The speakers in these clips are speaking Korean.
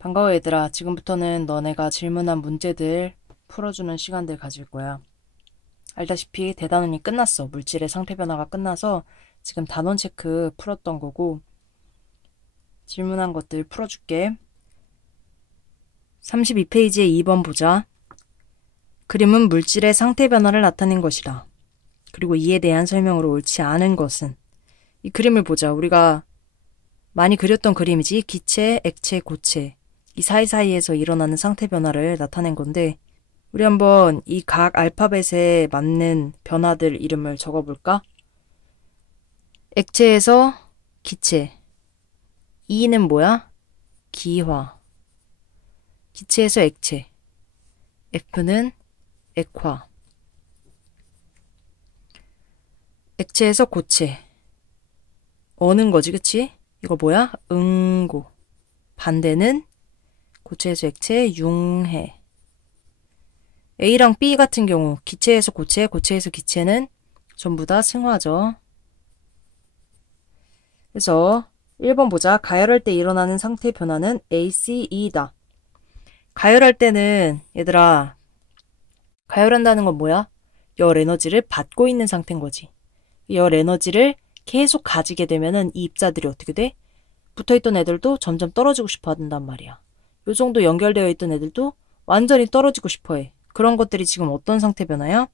반가워 얘들아. 지금부터는 너네가 질문한 문제들 풀어주는 시간들 가질 거야. 알다시피 대단원이 끝났어. 물질의 상태 변화가 끝나서 지금 단원 체크 풀었던 거고 질문한 것들 풀어줄게. 32페이지에 2번 보자. 그림은 물질의 상태 변화를 나타낸 것이다. 그리고 이에 대한 설명으로 옳지 않은 것은? 이 그림을 보자. 우리가 많이 그렸던 그림이지. 기체, 액체, 고체. 이 사이사이에서 일어나는 상태 변화를 나타낸 건데 우리 한번 이 각 알파벳에 맞는 변화들 이름을 적어볼까? 액체에서 기체. E는 뭐야? 기화. 기체에서 액체. F는 액화. 액체에서 고체. 어는 거지, 그치? 이거 뭐야? 응고. 반대는 고체에서 액체, 융해. A랑 B 같은 경우 기체에서 고체, 고체에서 기체는 전부 다 승화죠. 그래서 1번 보자. 가열할 때 일어나는 상태 변화는 ACE다. 가열할 때는 얘들아, 가열한다는 건 뭐야? 열 에너지를 받고 있는 상태인 거지. 열 에너지를 계속 가지게 되면은 이 입자들이 어떻게 돼? 붙어있던 애들도 점점 떨어지고 싶어 한단 말이야. 요 정도 연결되어 있던 애들도 완전히 떨어지고 싶어 해. 그런 것들이 지금 어떤 상태 변화야?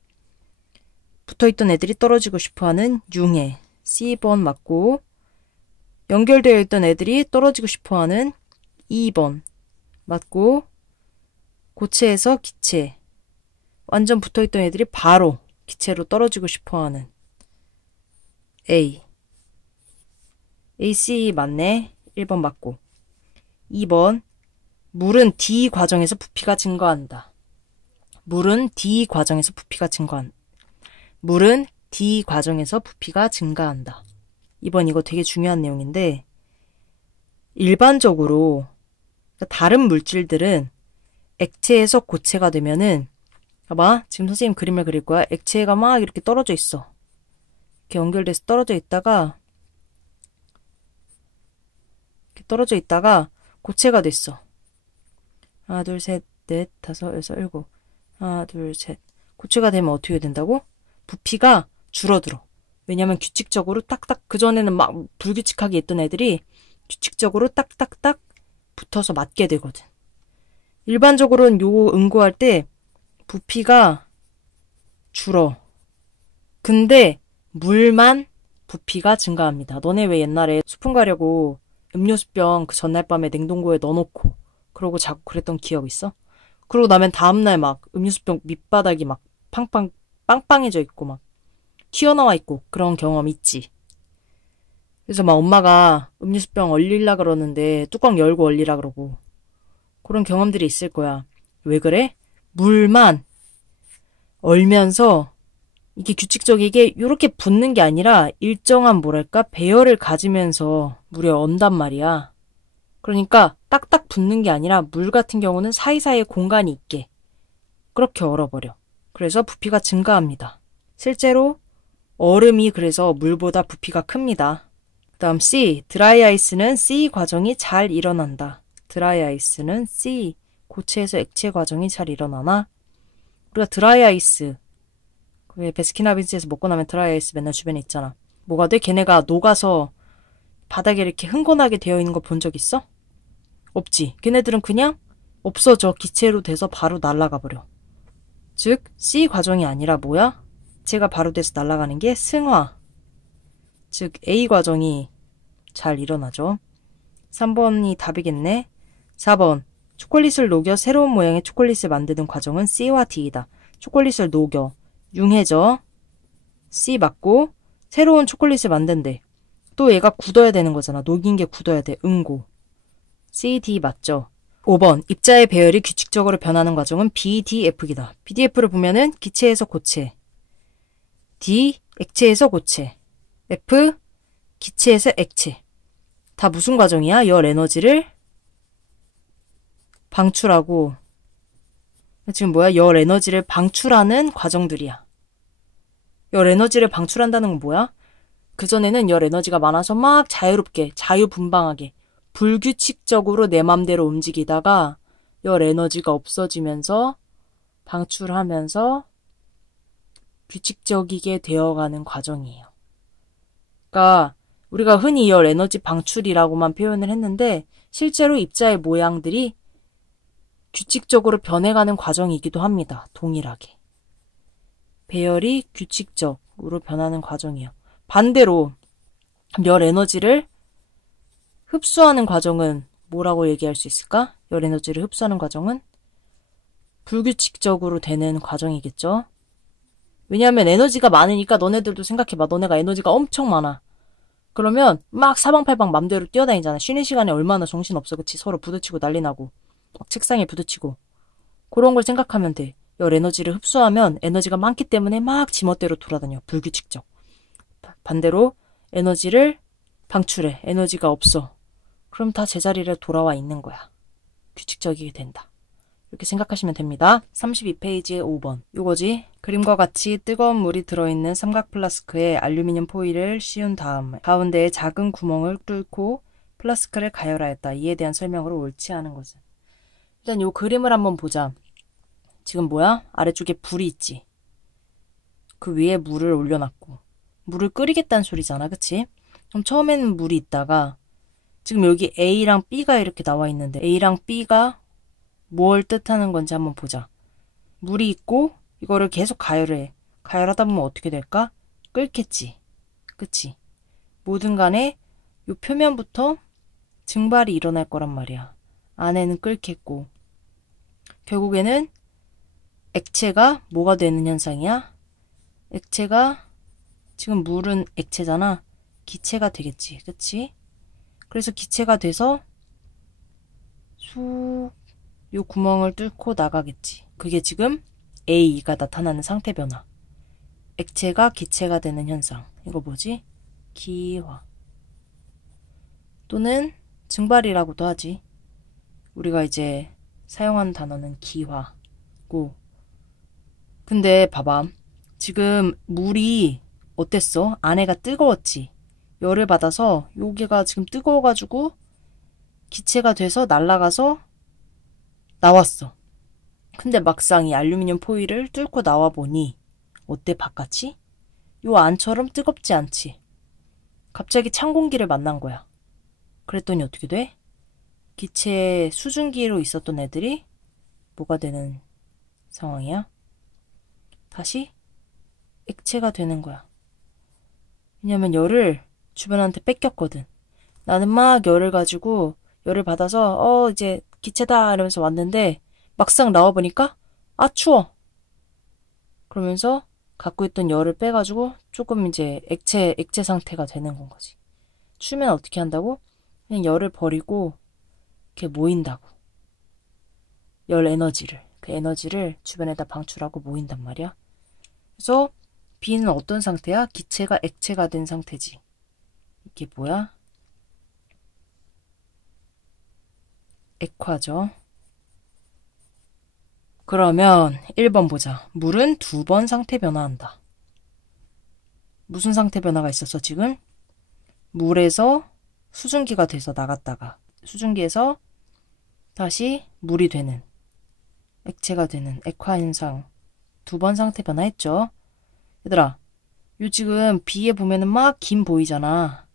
붙어있던 애들이 떨어지고 싶어 하는 융해. C번 맞고, 연결되어 있던 애들이 떨어지고 싶어 하는 2번 맞고, 고체에서 기체. 완전 붙어있던 애들이 바로 기체로 떨어지고 싶어 하는 A. AC 맞네. 1번 맞고. 2번. 물은 D 과정에서 부피가 증가한다. 물은 D 과정에서 부피가 증가한다. 물은 D 과정에서 부피가 증가한다. 2번 이거 되게 중요한 내용인데 일반적으로 다른 물질들은 액체에서 고체가 되면은 봐봐. 지금 선생님 그림을 그릴 거야. 액체가 막 이렇게 떨어져 있어. 이렇게 연결돼서 떨어져 있다가 고체가 됐어. 하나, 둘, 셋, 넷, 다섯, 여섯, 일곱. 하나, 둘, 셋. 고체가 되면 어떻게 된다고? 부피가 줄어들어. 왜냐면 규칙적으로 딱딱, 그전에는 막 불규칙하게 있던 애들이 규칙적으로 딱딱딱 붙어서 맞게 되거든. 일반적으로는 요 응고할 때 부피가 줄어. 근데 물만 부피가 증가합니다. 너네 왜 옛날에 소풍 가려고 음료수병 그 전날 밤에 냉동고에 넣어놓고 그러고 자고 그랬던 기억 있어? 그러고 나면 다음날 막 음료수병 밑바닥이 막 빵빵해져 있고 막 튀어나와 있고 그런 경험 있지. 그래서 막 엄마가 음료수병 얼리려 그러는데 뚜껑 열고 얼리라 그러고 그런 경험들이 있을 거야. 왜 그래? 물만 얼면서 이게 규칙적이게 이렇게 붙는 게 아니라 일정한 뭐랄까 배열을 가지면서 물에 언단 말이야. 그러니까 딱딱 붙는 게 아니라 물 같은 경우는 사이사이에 공간이 있게 그렇게 얼어버려. 그래서 부피가 증가합니다. 실제로 얼음이 그래서 물보다 부피가 큽니다. 그 다음 C, 드라이 아이스는 C 과정이 잘 일어난다. 드라이 아이스는 C, 고체에서 액체 과정이 잘 일어나나? 우리가 드라이 아이스, 왜 베스킨라빈스에서 먹고 나면 드라이 아이스 맨날 주변에 있잖아. 뭐가 돼? 걔네가 녹아서 바닥에 이렇게 흥건하게 되어 있는 거 본 적 있어? 없지. 걔네들은 그냥 없어져. 기체로 돼서 바로 날아가 버려. 즉 C 과정이 아니라 뭐야? 기체가 바로 돼서 날아가는 게 승화. 즉 A 과정이 잘 일어나죠. 3번이 답이겠네. 4번. 초콜릿을 녹여 새로운 모양의 초콜릿을 만드는 과정은 C와 D이다. 초콜릿을 녹여. 융해져. C 맞고 새로운 초콜릿을 만든대. 또 얘가 굳어야 되는 거잖아. 녹인 게 굳어야 돼. 응고. C, D 맞죠? 5번. 입자의 배열이 규칙적으로 변하는 과정은 BDF이다. BDF를 보면은 기체에서 고체. D, 액체에서 고체. F, 기체에서 액체. 다 무슨 과정이야? 열 에너지를 방출하고 지금 뭐야? 열 에너지를 방출하는 과정들이야. 열 에너지를 방출한다는 건 뭐야? 그전에는 열 에너지가 많아서 막 자유롭게, 자유분방하게 불규칙적으로 내 맘대로 움직이다가 열 에너지가 없어지면서 방출하면서 규칙적이게 되어가는 과정이에요. 그러니까 우리가 흔히 열 에너지 방출이라고만 표현을 했는데 실제로 입자의 모양들이 규칙적으로 변해가는 과정이기도 합니다. 동일하게. 배열이 규칙적으로 변하는 과정이에요. 반대로 열 에너지를 흡수하는 과정은 뭐라고 얘기할 수 있을까? 열 에너지를 흡수하는 과정은 불규칙적으로 되는 과정이겠죠. 왜냐하면 에너지가 많으니까 너네들도 생각해봐. 너네가 에너지가 엄청 많아. 그러면 막 사방팔방 맘대로 뛰어다니잖아. 쉬는 시간에 얼마나 정신없어. 그치? 서로 부딪히고 난리 나고 막 책상에 부딪히고 그런 걸 생각하면 돼. 열 에너지를 흡수하면 에너지가 많기 때문에 막 지멋대로 돌아다녀. 불규칙적. 반대로 에너지를 방출해. 에너지가 없어. 그럼 다 제자리에 돌아와 있는 거야. 규칙적이게 된다. 이렇게 생각하시면 됩니다. 32페이지의 5번. 요거지. 그림과 같이 뜨거운 물이 들어있는 삼각 플라스크에 알루미늄 포일을 씌운 다음 가운데에 작은 구멍을 뚫고 플라스크를 가열하였다. 이에 대한 설명으로 옳지 않은 것은. 일단 요 그림을 한번 보자. 지금 뭐야? 아래쪽에 불이 있지. 그 위에 물을 올려놨고 물을 끓이겠다는 소리잖아. 그치? 그럼 처음에는 물이 있다가 지금 여기 A랑 B가 이렇게 나와 있는데 A랑 B가 뭘 뜻하는 건지 한번 보자. 물이 있고 이거를 계속 가열해. 가열하다 보면 어떻게 될까? 끓겠지. 그치? 뭐든 간에 요 표면부터 증발이 일어날 거란 말이야. 안에는 끓겠고 결국에는 액체가 뭐가 되는 현상이야? 액체가 지금 물은 액체잖아. 기체가 되겠지. 그치? 그래서 기체가 돼서 쑥 요 구멍을 뚫고 나가겠지. 그게 지금 A가 나타나는 상태 변화. 액체가 기체가 되는 현상. 이거 뭐지? 기화. 또는 증발이라고도 하지. 우리가 이제 사용하는 단어는 기화고. 근데 봐봐. 지금 물이 어땠어? 안에가 뜨거웠지. 열을 받아서 여기가 지금 뜨거워가지고 기체가 돼서 날아가서 나왔어. 근데 막상 이 알루미늄 포일을 뚫고 나와보니 어때 바깥이? 요 안처럼 뜨겁지 않지. 갑자기 찬 공기를 만난 거야. 그랬더니 어떻게 돼? 기체 수증기로 있었던 애들이 뭐가 되는 상황이야? 다시 액체가 되는 거야. 왜냐면 열을 주변한테 뺏겼거든. 나는 막 열을 가지고 열을 받아서 이제 기체다 이러면서 왔는데 막상 나와보니까 아 추워. 그러면서 갖고 있던 열을 빼가지고 조금 이제 액체 상태가 되는 건 거지. 추우면 어떻게 한다고? 그냥 열을 버리고 이렇게 모인다고. 열 에너지를. 그 에너지를 주변에다 방출하고 모인단 말이야. 그래서 B는 어떤 상태야? 기체가 액체가 된 상태지. 이게 뭐야? 액화죠. 그러면 1번 보자. 물은 2번 상태 변화한다. 무슨 상태 변화가 있었어 지금? 물에서 수증기가 돼서 나갔다가 수증기에서 다시 물이 되는 액체가 되는 액화 현상 2번 상태 변화했죠. 얘들아, 요 지금 B에 보면은 막 김 보이잖아.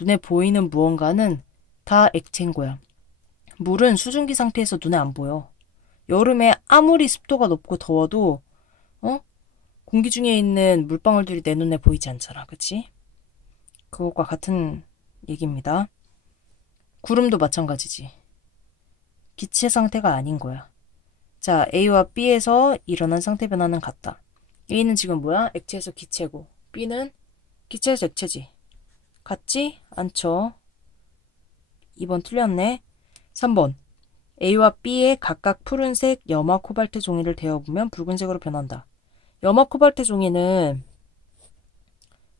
눈에 보이는 무언가는 다 액체인 거야. 물은 수증기 상태에서 눈에 안 보여. 여름에 아무리 습도가 높고 더워도 공기 중에 있는 물방울들이 내 눈에 보이지 않잖아. 그치? 그것과 같은 얘기입니다. 구름도 마찬가지지. 기체 상태가 아닌 거야. 자, A와 B에서 일어난 상태 변화는 같다. A는 지금 뭐야? 액체에서 기체고 B는 기체에서 액체지. 같지? 않죠? 2번 틀렸네. 3번. A와 B에 각각 푸른색 염화 코발트 종이를 데워보면 붉은색으로 변한다. 염화 코발트 종이는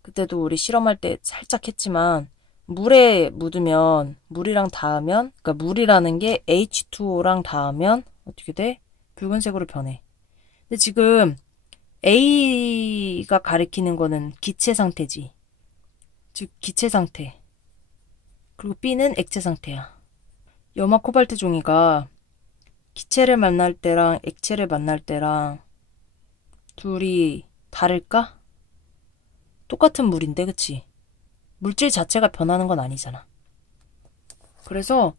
그때도 우리 실험할 때 살짝 했지만 물에 묻으면 물이랑 닿으면 그러니까 물이라는 게 H2O랑 닿으면 어떻게 돼? 붉은색으로 변해. 근데 지금 A가 가리키는 거는 기체 상태지. 즉 기체 상태. 그리고 B는 액체 상태야. 염화 코발트 종이가 기체를 만날 때랑 액체를 만날 때랑 둘이 다를까? 똑같은 물인데, 그치? 물질 자체가 변하는 건 아니잖아. 그래서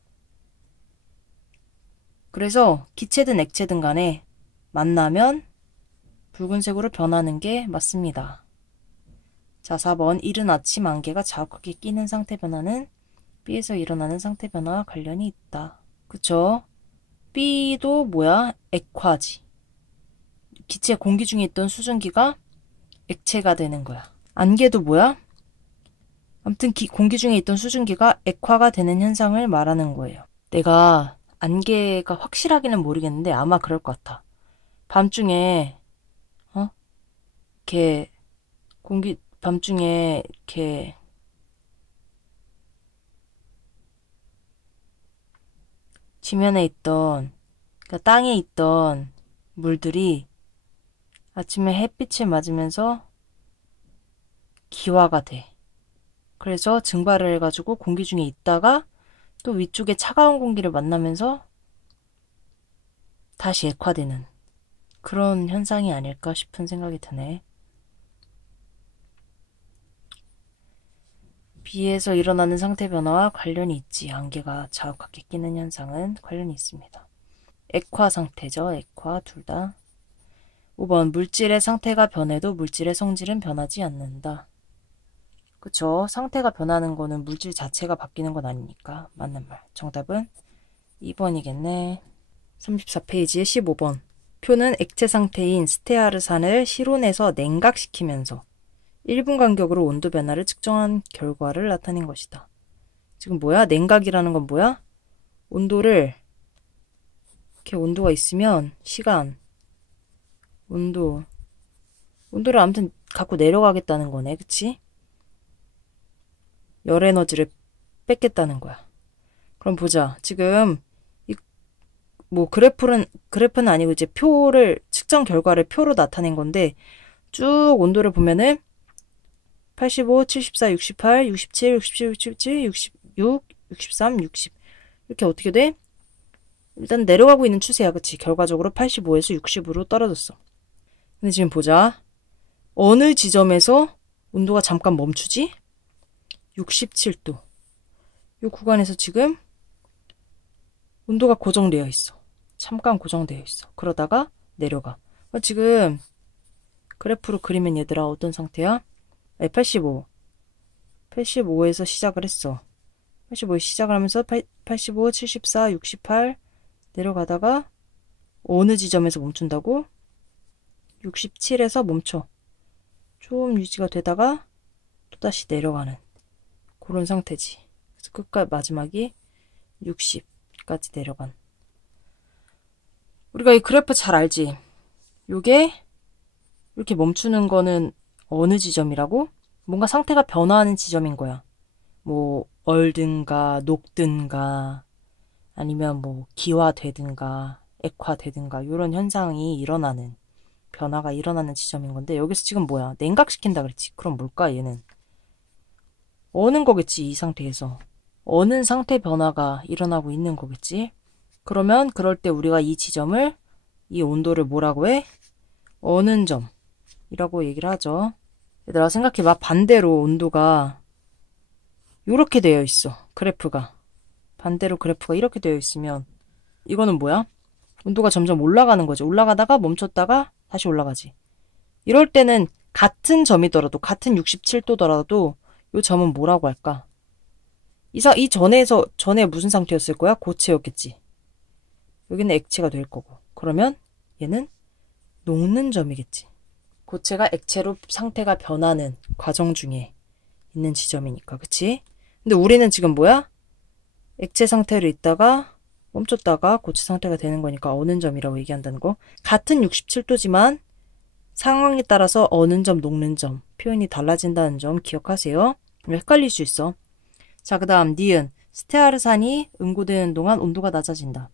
기체든 액체든 간에 만나면 붉은색으로 변하는 게 맞습니다. 자, 4번. 이른 아침 안개가 자욱하게 끼는 상태 변화는 B에서 일어나는 상태 변화와 관련이 있다. 그쵸? B도 뭐야? 액화지. 기체 공기 중에 있던 수증기가 액체가 되는 거야. 안개도 뭐야? 아무튼 공기 중에 있던 수증기가 액화가 되는 현상을 말하는 거예요. 내가 안개가 확실하게는 모르겠는데 아마 그럴 것 같아. 밤중에 이렇게 밤중에 이렇게 지면에 있던, 그러니까 땅에 있던 물들이 아침에 햇빛을 맞으면서 기화가 돼. 그래서 증발을 해가지고 공기 중에 있다가 또 위쪽에 차가운 공기를 만나면서 다시 액화되는 그런 현상이 아닐까 싶은 생각이 드네. B에서 일어나는 상태 변화와 관련이 있지. 안개가 자욱하게 끼는 현상은 관련이 있습니다. 액화 상태죠. 액화 둘 다. 5번. 물질의 상태가 변해도 물질의 성질은 변하지 않는다. 그쵸? 상태가 변하는 거는 물질 자체가 바뀌는 건 아니니까. 맞는 말. 정답은 2번이겠네. 34페이지에 15번. 표는 액체 상태인 스테아르산을 실온에서 냉각시키면서 1분 간격으로 온도 변화를 측정한 결과를 나타낸 것이다. 지금 뭐야? 냉각이라는 건 뭐야? 온도를 이렇게 온도가 있으면 시간, 온도를 아무튼 갖고 내려가겠다는 거네. 그치? 열 에너지를 뺏겠다는 거야. 그럼 보자. 지금 뭐 그래프는 아니고 이제 측정 결과를 표로 나타낸 건데 쭉 온도를 보면은 85, 74, 68, 67, 67, 67, 66, 63, 60 이렇게 어떻게 돼? 일단 내려가고 있는 추세야. 그치? 결과적으로 85에서 60으로 떨어졌어. 근데 지금 보자. 어느 지점에서 온도가 잠깐 멈추지? 67도. 이 구간에서 지금 온도가 고정되어 있어. 잠깐 고정되어 있어. 그러다가 내려가. 지금 그래프로 그리면 얘들아 어떤 상태야? 85. 85에서 시작을 했어. 85에서 시작을 하면서 85, 74, 68 내려가다가 어느 지점에서 멈춘다고? 67에서 멈춰. 좀 유지가 되다가 또다시 내려가는 그런 상태지. 그래서 끝까지 마지막이 60까지 내려간. 우리가 이 그래프 잘 알지? 요게 이렇게 멈추는 거는 어느 지점이라고? 뭔가 상태가 변화하는 지점인 거야. 뭐 얼든가 녹든가 아니면 뭐 기화되든가 액화되든가 이런 현상이 일어나는 변화가 일어나는 지점인 건데 여기서 지금 뭐야? 냉각시킨다 그랬지. 그럼 뭘까 얘는? 어는 거겠지. 이 상태에서. 어는 상태 변화가 일어나고 있는 거겠지. 그러면 그럴 때 우리가 이 지점을 이 온도를 뭐라고 해? 어는 점이라고 얘기를 하죠. 얘들아 생각해봐. 반대로 온도가 이렇게 되어 있어. 그래프가. 반대로 그래프가 이렇게 되어 있으면 이거는 뭐야? 온도가 점점 올라가는 거지. 올라가다가 멈췄다가 다시 올라가지. 이럴 때는 같은 점이더라도 같은 67도더라도 이 점은 뭐라고 할까? 이 전에 무슨 상태였을 거야? 고체였겠지. 여기는 액체가 될 거고. 그러면 얘는 녹는 점이겠지. 고체가 액체로 상태가 변하는 과정 중에 있는 지점이니까. 그치? 근데 우리는 지금 뭐야? 액체 상태로 있다가 멈췄다가 고체 상태가 되는 거니까 어는 점이라고 얘기한다는 거. 같은 67도지만 상황에 따라서 어는 점, 녹는 점 표현이 달라진다는 점 기억하세요. 헷갈릴 수 있어. 자, 그 다음 니은. 스테아르산이 응고되는 동안 온도가 낮아진다.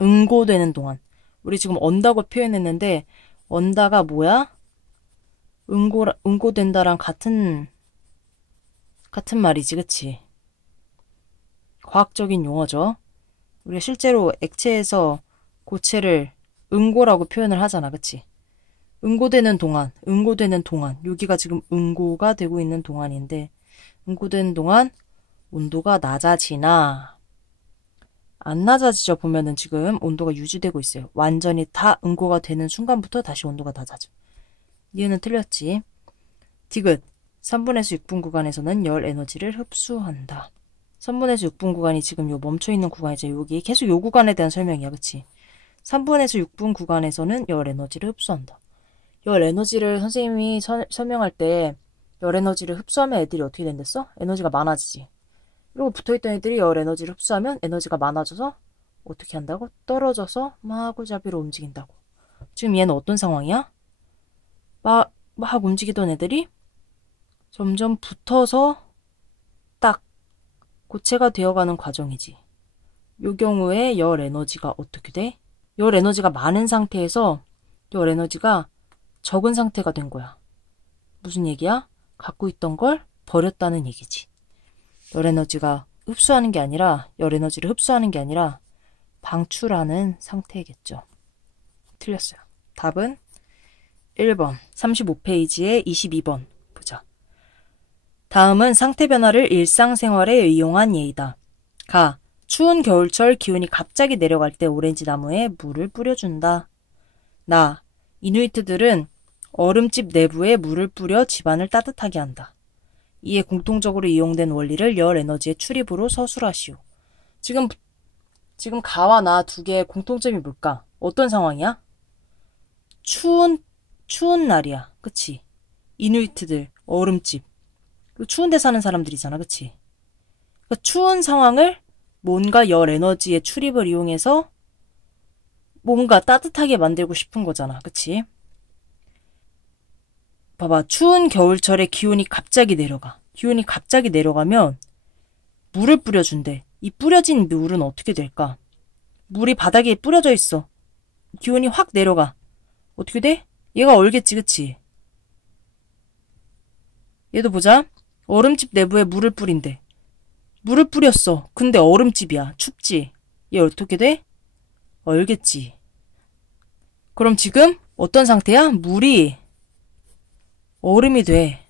응고되는 동안. 우리 지금 언다고 표현했는데 언다가 뭐야? 응고된다랑 같은 말이지. 그치? 과학적인 용어죠. 우리가 실제로 액체에서 고체를 응고라고 표현을 하잖아. 그치? 응고되는 동안, 여기가 지금 응고가 되고 있는 동안인데, 응고되는 동안 온도가 낮아지나 안 낮아지죠. 보면은 지금 온도가 유지되고 있어요. 완전히 다 응고가 되는 순간부터 다시 온도가 낮아져. 니은은 틀렸지. 디귿 3분에서 6분 구간에서는 열 에너지를 흡수한다. 3분에서 6분 구간이 지금 요 멈춰있는 구간이죠. 여기 계속 요 구간에 대한 설명이야. 그치? 3분에서 6분 구간에서는 열 에너지를 흡수한다. 열 에너지를 선생님이 설명할 때 열 에너지를 흡수하면 애들이 어떻게 된댔어? 에너지가 많아지지. 그리고 붙어있던 애들이 열 에너지를 흡수하면 에너지가 많아져서 어떻게 한다고? 떨어져서 마구잡이로 움직인다고. 지금 얘는 어떤 상황이야? 막 움직이던 애들이 점점 붙어서 딱 고체가 되어가는 과정이지. 요 경우에 열 에너지가 어떻게 돼? 열 에너지가 많은 상태에서 열 에너지가 적은 상태가 된 거야. 무슨 얘기야? 갖고 있던 걸 버렸다는 얘기지. 열 에너지가 흡수하는 게 아니라, 열 에너지를 흡수하는 게 아니라 방출하는 상태겠죠. 틀렸어요. 답은 1번. 35페이지에 22번 보자. 다음은 상태 변화를 일상생활에 이용한 예이다. 가. 추운 겨울철 기온이 갑자기 내려갈 때 오렌지 나무에 물을 뿌려준다. 나. 이누이트들은 얼음집 내부에 물을 뿌려 집안을 따뜻하게 한다. 이에 공통적으로 이용된 원리를 열 에너지의 출입으로 서술하시오. 지금 가와 나 두 개의 공통점이 뭘까? 어떤 상황이야? 추운 날이야. 그치? 이누이트들, 얼음집. 추운 데 사는 사람들이잖아. 그치? 그러니까 추운 상황을 뭔가 열 에너지의 출입을 이용해서 뭔가 따뜻하게 만들고 싶은 거잖아. 그치? 봐봐. 추운 겨울철에 기온이 갑자기 내려가. 기온이 갑자기 내려가면 물을 뿌려준대. 이 뿌려진 물은 어떻게 될까? 물이 바닥에 뿌려져 있어. 기온이 확 내려가. 어떻게 돼? 얘가 얼겠지. 그치? 얘도 보자. 얼음집 내부에 물을 뿌린대. 물을 뿌렸어. 근데 얼음집이야. 춥지? 얘 어떻게 돼? 얼겠지. 그럼 지금 어떤 상태야? 물이 얼음이 돼.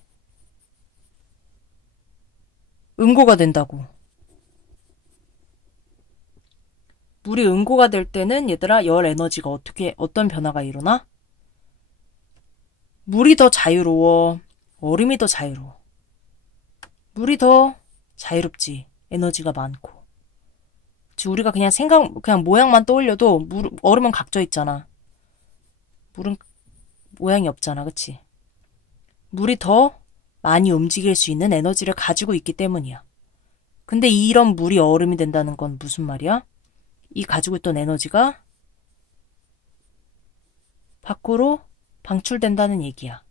응고가 된다고. 물이 응고가 될 때는 얘들아 열 에너지가 어떤 변화가 일어나? 물이 더 자유로워. 얼음이 더 자유로워. 물이 더 자유롭지. 에너지가 많고. 우리가 그냥 모양만 떠올려도 얼음은 각져 있잖아. 물은 모양이 없잖아. 그치? 물이 더 많이 움직일 수 있는 에너지를 가지고 있기 때문이야. 근데 이런 물이 얼음이 된다는 건 무슨 말이야? 이 가지고 있던 에너지가 밖으로 방출된다는 얘기야.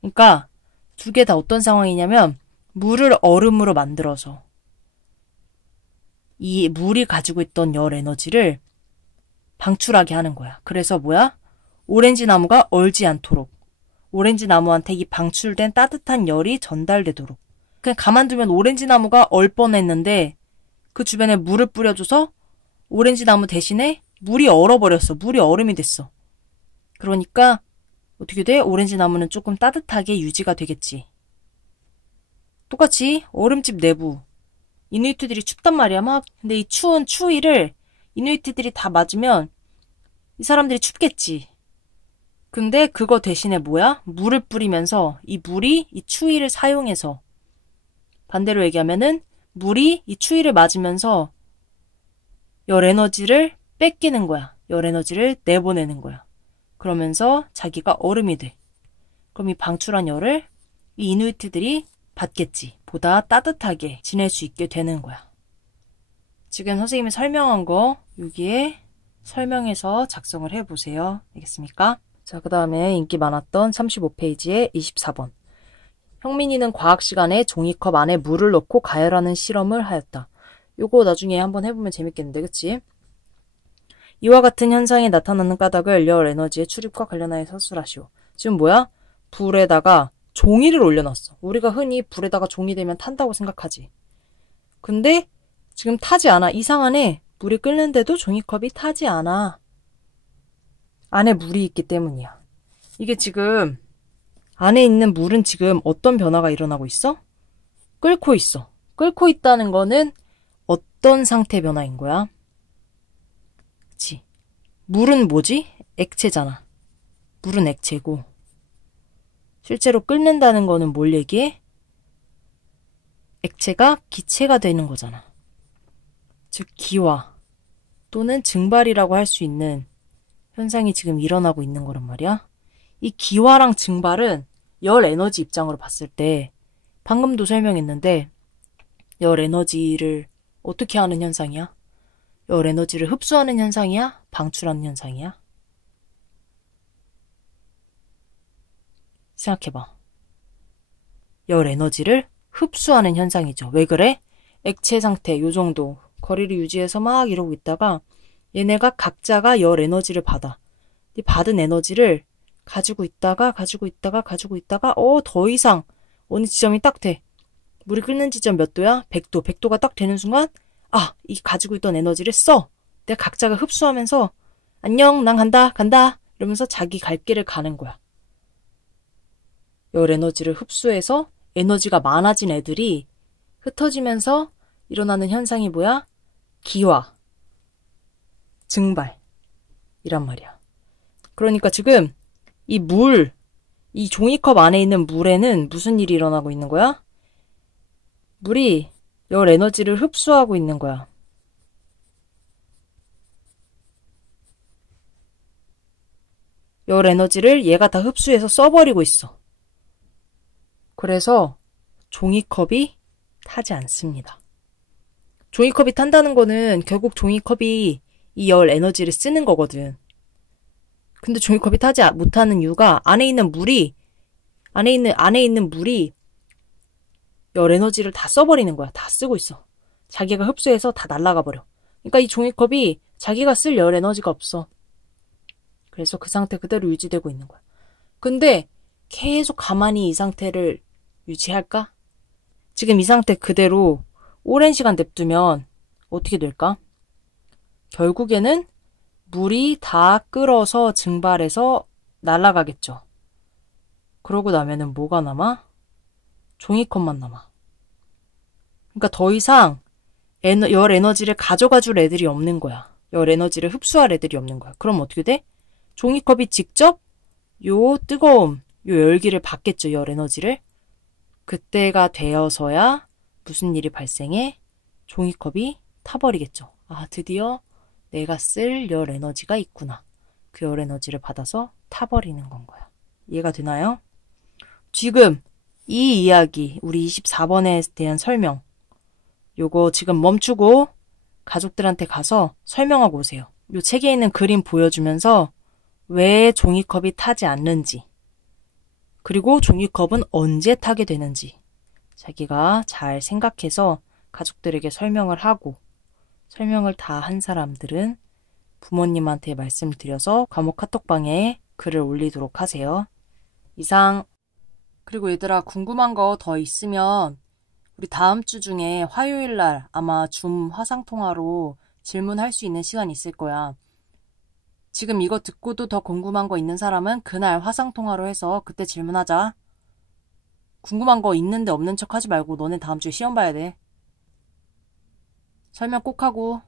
그러니까 두 개 다 어떤 상황이냐면 물을 얼음으로 만들어서 이 물이 가지고 있던 열 에너지를 방출하게 하는 거야. 그래서 뭐야? 오렌지 나무가 얼지 않도록, 오렌지 나무한테 이 방출된 따뜻한 열이 전달되도록. 그냥 가만두면 오렌지 나무가 얼 뻔했는데 그 주변에 물을 뿌려줘서 오렌지 나무 대신에 물이 얼어버렸어. 물이 얼음이 됐어. 그러니까 어떻게 돼? 오렌지 나무는 조금 따뜻하게 유지가 되겠지. 똑같이 얼음집 내부. 이누이트들이 춥단 말이야. 막. 근데 이 추운 추위를 이누이트들이 다 맞으면 이 사람들이 춥겠지. 근데 그거 대신에 뭐야? 물을 뿌리면서 이 물이 이 추위를 사용해서, 반대로 얘기하면은 물이 이 추위를 맞으면서 열 에너지를 뺏기는 거야. 열 에너지를 내보내는 거야. 그러면서 자기가 얼음이 돼. 그럼 이 방출한 열을 이 이누이트들이 받겠지. 보다 따뜻하게 지낼 수 있게 되는 거야. 지금 선생님이 설명한 거 여기에 설명해서 작성을 해보세요. 알겠습니까? 자, 그 다음에 인기 많았던 35페이지에 24번. 형민이는 과학 시간에 종이컵 안에 물을 넣고 가열하는 실험을 하였다. 요거 나중에 한번 해보면 재밌겠는데, 그치? 이와 같은 현상이 나타나는 까닭을 열 에너지의 출입과 관련하여 서술하시오. 지금 뭐야? 불에다가 종이를 올려놨어. 우리가 흔히 불에다가 종이 대면 탄다고 생각하지. 근데 지금 타지 않아. 이상하네. 물이 끓는데도 종이컵이 타지 않아. 안에 물이 있기 때문이야. 이게 지금 안에 있는 물은 지금 어떤 변화가 일어나고 있어? 끓고 있어. 끓고 있다는 거는 어떤 상태 변화인 거야? 그치? 물은 뭐지? 액체잖아. 물은 액체고. 실제로 끓는다는 거는 뭘 얘기해? 액체가 기체가 되는 거잖아. 즉 기화 또는 증발이라고 할 수 있는 현상이 지금 일어나고 있는 거란 말이야. 이 기화랑 증발은 열 에너지 입장으로 봤을 때 방금도 설명했는데 열 에너지를 어떻게 하는 현상이야? 열 에너지를 흡수하는 현상이야? 방출하는 현상이야? 생각해봐. 열 에너지를 흡수하는 현상이죠. 왜 그래? 액체 상태 요 정도 거리를 유지해서 막 이러고 있다가 얘네가 각자가 열 에너지를 받아. 이 받은 에너지를 가지고 있다가 더 이상 어느 지점이 딱 돼. 물이 끓는 지점 몇 도야? 100도. 100도가 딱 되는 순간 이 가지고 있던 에너지를 써. 내가 각자가 흡수하면서 안녕 난 간다 이러면서 자기 갈 길을 가는 거야. 열 에너지를 흡수해서 에너지가 많아진 애들이 흩어지면서 일어나는 현상이 뭐야? 기화, 증발이란 말이야. 그러니까 지금 이 종이컵 안에 있는 물에는 무슨 일이 일어나고 있는 거야? 물이 열 에너지를 흡수하고 있는 거야. 열 에너지를 얘가 다 흡수해서 써버리고 있어. 그래서 종이컵이 타지 않습니다. 종이컵이 탄다는 거는 결국 종이컵이 이 열 에너지를 쓰는 거거든. 근데 종이컵이 타지 못하는 이유가 안에 있는 물이 열 에너지를 다 써버리는 거야. 다 쓰고 있어. 자기가 흡수해서 다 날아가 버려. 그러니까 이 종이컵이 자기가 쓸 열 에너지가 없어. 그래서 그 상태 그대로 유지되고 있는 거야. 근데 계속 가만히 이 상태를 유지할까? 지금 이 상태 그대로 오랜 시간 냅두면 어떻게 될까? 결국에는 물이 다 끓어서 증발해서 날아가겠죠. 그러고 나면은 뭐가 남아? 종이컵만 남아. 그러니까 더 이상 열 에너지를 가져가 줄 애들이 없는 거야. 열 에너지를 흡수할 애들이 없는 거야. 그럼 어떻게 돼? 종이컵이 직접 요 뜨거움, 요 열기를 받겠죠. 열 에너지를. 그때가 되어서야 무슨 일이 발생해? 종이컵이 타버리겠죠. 드디어 내가 쓸 열 에너지가 있구나. 그 열 에너지를 받아서 타버리는 건 거야. 이해가 되나요? 지금 이 이야기, 우리 24번에 대한 설명, 요거 지금 멈추고 가족들한테 가서 설명하고 오세요. 요 책에 있는 그림 보여주면서 왜 종이컵이 타지 않는지, 그리고 종이컵은 언제 타게 되는지 자기가 잘 생각해서 가족들에게 설명을 하고, 설명을 다 한 사람들은 부모님한테 말씀드려서 과목 카톡방에 글을 올리도록 하세요. 이상. 그리고 얘들아, 궁금한 거 더 있으면 우리 다음 주 중에 화요일 날 아마 줌 화상통화로 질문할 수 있는 시간이 있을 거야. 지금 이거 듣고도 더 궁금한 거 있는 사람은 그날 화상통화로 해서 그때 질문하자. 궁금한 거 있는데 없는 척 하지 말고 너네 다음 주에 시험 봐야 돼. 설명 꼭 하고.